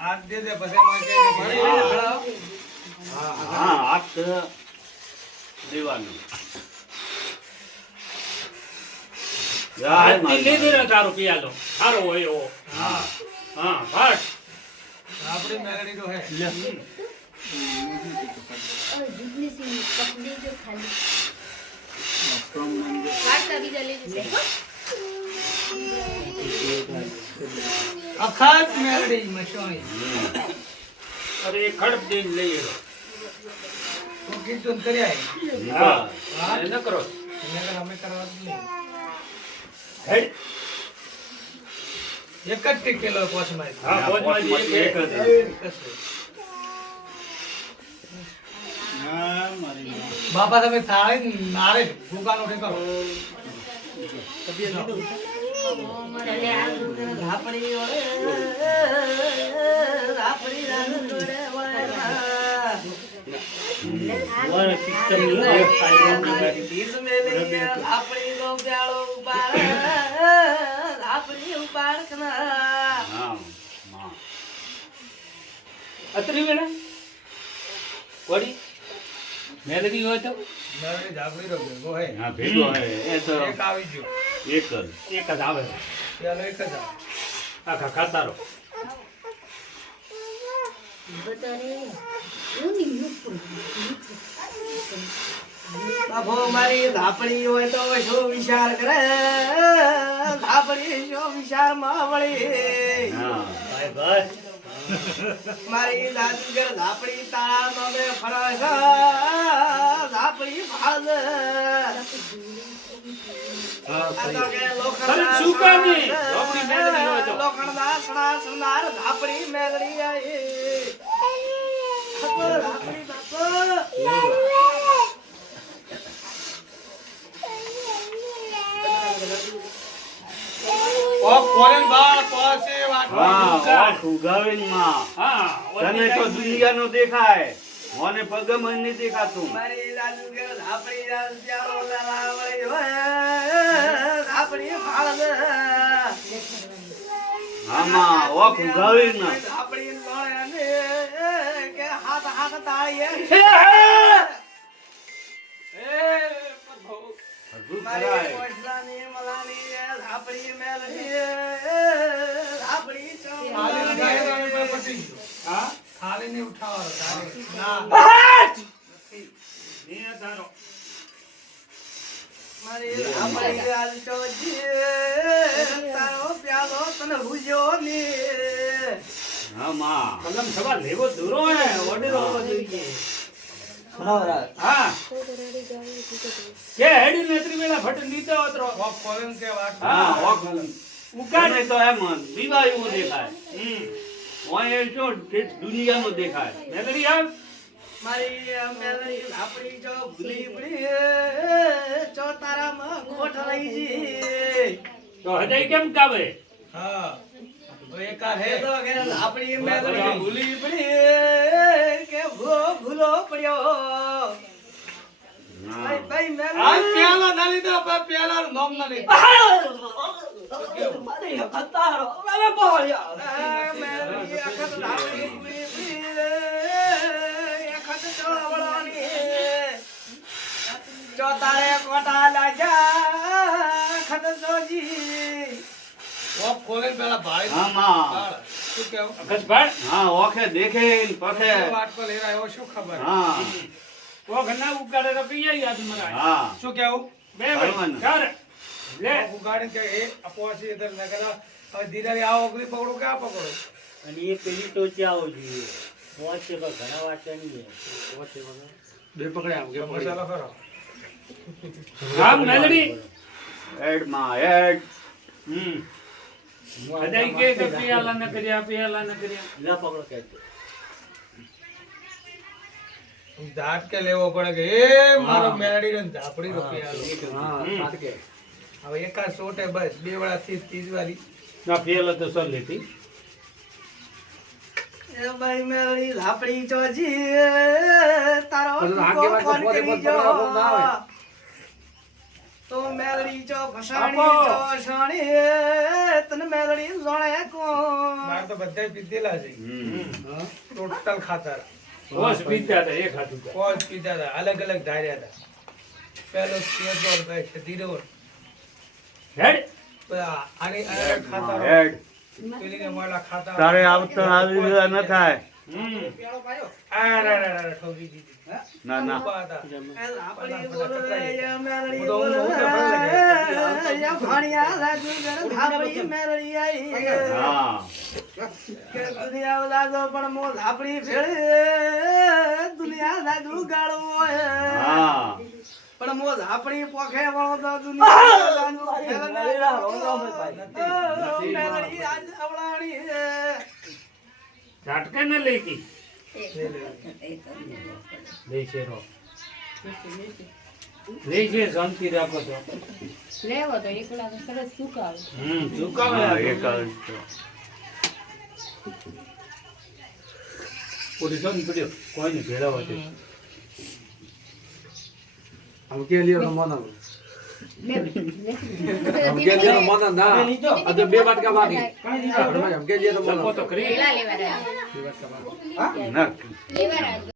હાથ દે દે પછી હા હાથ દેવાનું લીધી ને તારું પિયાલો સારો હોય એવો હા હા ફાટ આપણી મેલડી તો હે અખાત મેલડી મશોઈ અરે ખડપ દઈને લઈ એલો તો કીર્તન કરી આવી હા ન કરો અમે કરવા જ નહીં હેડ એક જ ટીકેલો પોચમાં હા પોચમાં એક જ બાપા તમે થાળી નારે દુકાન ઉઠે કરો અત્રી વેળા વળી મેલડી હોય તો મેલડી જાગવી રહ્યો ભેગો હે હા ભેગો હે એ તો એક આવી ગયો એક જ એક જ આવે પેલો એક જ આવે આખા ખાતારો બાપો મારી ધાપડી હોય તો શું વિચાર કરે ધાપડી શું વિચાર માં વળી હા ભાઈ ભાઈ મારી જાદુગર ધાપડી તારા નોમે ફરસ ધાપડી ફાળ લોખંડના સડા સનાર ધાપડી મેલડી આઈ ધાપડી બાપો ઓ કોલેન બાળ પાસે હા વાટવા ઓખ ઉગાવીને માં હા તને તો દુનિયાનો દેખાય મને પગમ નથી દેખાતું મારી જાદુગર ધાપડી જારો લાવળી હોય ધાપડી ફાળ આમાં ઓખ ઉગાવીને ધાપડી લોળે ને કે હાથ હાથ તાળીએ હજુ મારી ખરાય કોસલાની મલાની ધાપડી મેલડી ધાપડી ખાલી નહીં ચો તો પતી ગયો હા ખાલી નહીં ઉઠાવવાનો ના ને તારો મારી ધાપડી રાજ ચોજી તારો પ્યાલો તને હુજો ને હા માં કલમ સવાલ લેવો દૂરો હે ઓર્ડર હોવો જોઈએ હા કે હેડી નેત્રી વેળા ફટ નીચે ઉતરો ઓ કોલેન કે વાત હા ઓખ ઉકાળ તને તો એમ દીવાયું દેખાય હમ ઓય શું દુનિયાનો દેખાય મેલડી આવ મારી મેલડી ધાપડી જો ભૂલી પડી ચો તારામાં ખોટ રહી જી તો હજાઈ કેમ કાવે હા તો એકાદ હે તો કે ધાપડી મેલડી ભૂલી પડી કે ભૂલો પડ્યો હા ભાઈ આ મેલડી પ્યાલા ના લીધો પ્યાલા નું નામ ના લીધો મારી ખતારો હવે બોલ્યો મેલડી અખત ધાપડી ભૂલી પડી અખત ચોવળોની ચો તારે કોટા લાગ્યા અખત જોજી ઓ કોલેન પેલા ભાઈ હા માં બાળ શું કેવું અખતભાઈ હા ઓખે દેખે ને પખે વાત પર લેરા એવો શું ખબર હા ઓ ઘરના ઉકાળે તો પી જાય યાદ મરાય હા શું કેવું બે ભાઈ ભરવાનું. ચાર લે ઉગાડી કે એ અપવાસી ઇધર લગેલા હવે ધીરે આ ઓગળી પકડો કે આ પકડો અને એ પેલી તો ચાવો જોઈએ પહોંચ છે પણ ઘણા વાંચતા નહીં બે પકડે આમ કે મસાલો કરો રામ મેલડી એડ માં એડ હમ હજાઈ કે પિયાલા ન કર્યા ના પકડો કે દાંત કે લેવો પડે કે એ મારો મેલડી ને ધાપડી રૂપિયા હવે એકા સોટે બસ બે વાળા થી ત્રીજ વાળી ના પિયાલા તો સર લેતી એ ભાઈ મેલડી ધાપડી જોજી તારો ફોન કરી જો તો મેલડી ચો ફસાણી ચો સાણી તને મેલડી જોણે કોણ મારે તો બધાય પીધેલા છે ટોટલ ખાતા બસ પીતા હતા એક હાથું હતા. પોચ પીધા હતા અલગ અલગ ધાર્યા હતા પેલો શેરડો ભાઈ ધીરો હેડ આની ખાતા હેડ પેલીને મોલા ખાતા તારે આવતો આવી ન થાય પેલો પાયો આ રા રા રા ઠોકી દીધી ના ના ઉભા હતા. આપણી બોલે યા મેલડી હું તો બોલે હું તો ભલે યા ભાણિયા રાજુ ઘર ધાબળી મેલડી આઈ હા કે દુનિયા લાજો પણ મો ધાબળી ભેળે દુનિયા લાજુ ગાળો હા પણ મો ધાબળી પોખે વળો તો દુનિયા લાજુ મેલડી આજ અવળાણી ઝાટકે ન લઈ ગઈ લઈ છે રો લઈ છે શાંતિ રાખો તો લેવો તો એકલા તો સરસ સુકાવે. ઝુકાવે હા, આ એક તો. જ તો. પૂરી son પડ્યો કોઈ નહીં ભેળાવા દે. બે લખો તો ખરી. પેલા લેવા ના લેવા